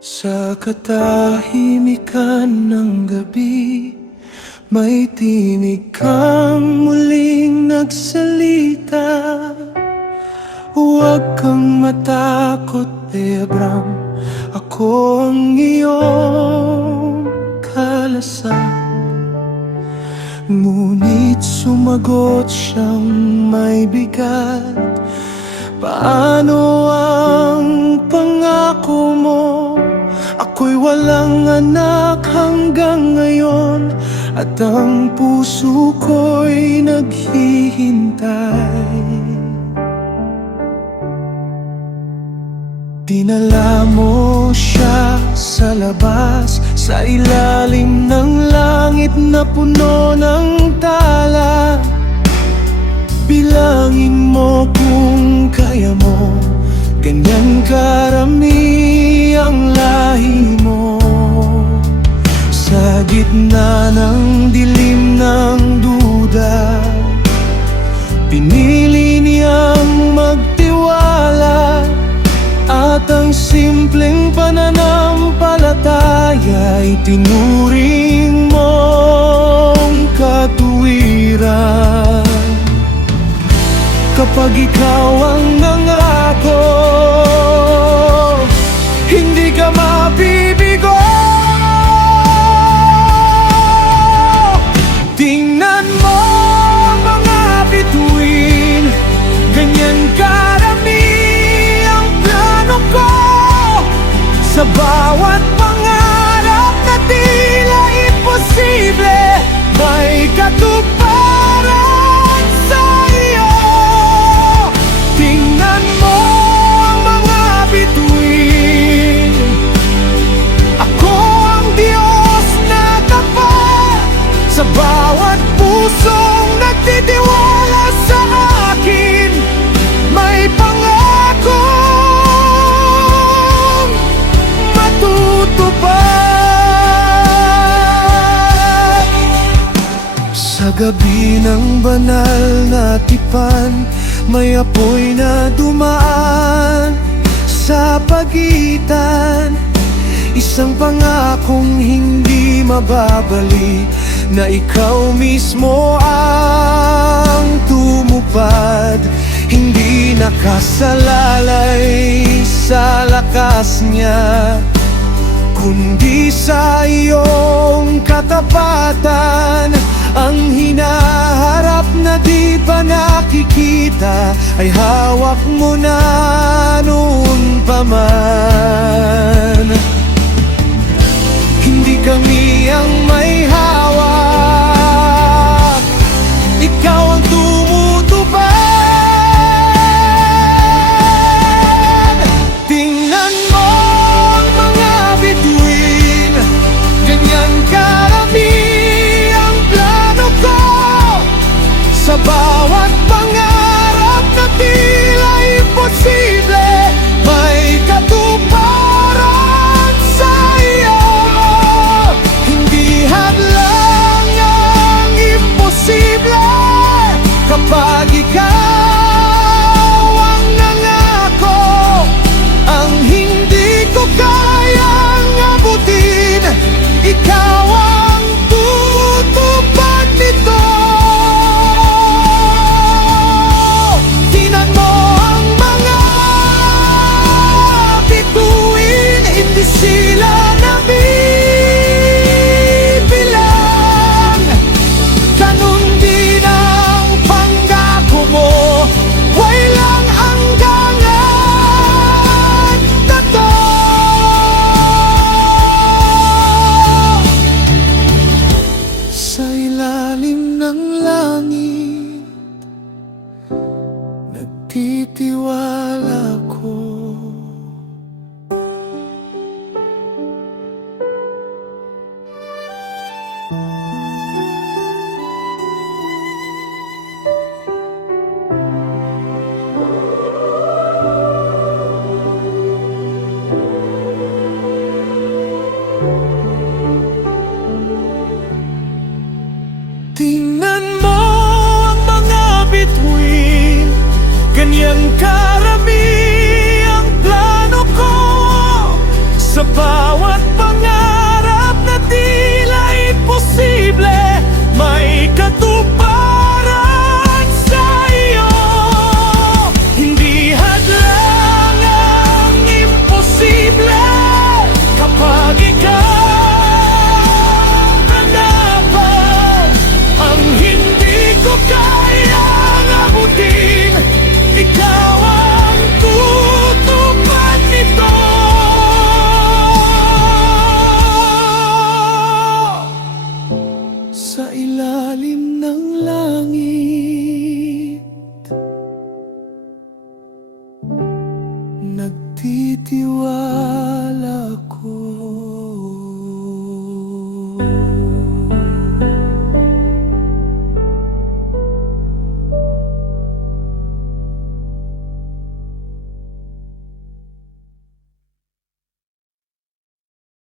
Sa katahimikan ng gabi, may tinig kang muling nagsalita. Huwag kang matakot, Abram, ako ang iyong kalasag. Ngunit sumagot siyang may bigat. Paano ang pangako mo? Ako'y walang anak hanggang ngayon, at ang puso ko'y naghihintay. Dinala mo siya sa labas, sa ilalim ng langit na puno ng tala. Bilangin mo kung kaya mo, ganyan karami ang lahi mo. Sa gitna ng dilim ng duda, pinili niyang magtiwala. At ang simpleng pananampalataya'y tinuring mong katuwiran. Kapag ikaw ang nangako, hindi ka mabibigo. Tingnan mo ang mga bituin, ganyan karami ang plano ko. Sa bawat pangarap na tila imposible, may katuparan sa iyo. Tingnan mo ang mga bituin, ako ang Diyos na tapat. Sa bawat pusong nagtitiwala sa akin, may pangakong matutupad. Sa gabi ng banal na tipan, may apoy na dumaan sa pagitan. Isang pangakong hindi mababali, na ikaw mismo ang tumupad. Hindi nakasalalay sa lakas niya, kundi sa iyong katapatan. Ang hinaharap na di pa nakikita ay hawak mo na noon pa man. Hindi kami ang may hawak, ikaw ang tumutupad. Tingnan mo ang mga bituin, ganyan karami ang plano ko. Sa bawat pangarap na tila imposible, may katuparan sa iyo. Hindi hadlang ang imposible kapag ikaw ang nangako. Ang hindi ko kayang abutin, ikaw ang tutupad nito. Tingnan mo ang mga bituin, hindi sila nabibilang. Ganun din ang pangako mo, walang hangganan na to. Sa ilalim ng langit, nagtitiwala ko. Tingnan mo ang mga bituin, ganyan karami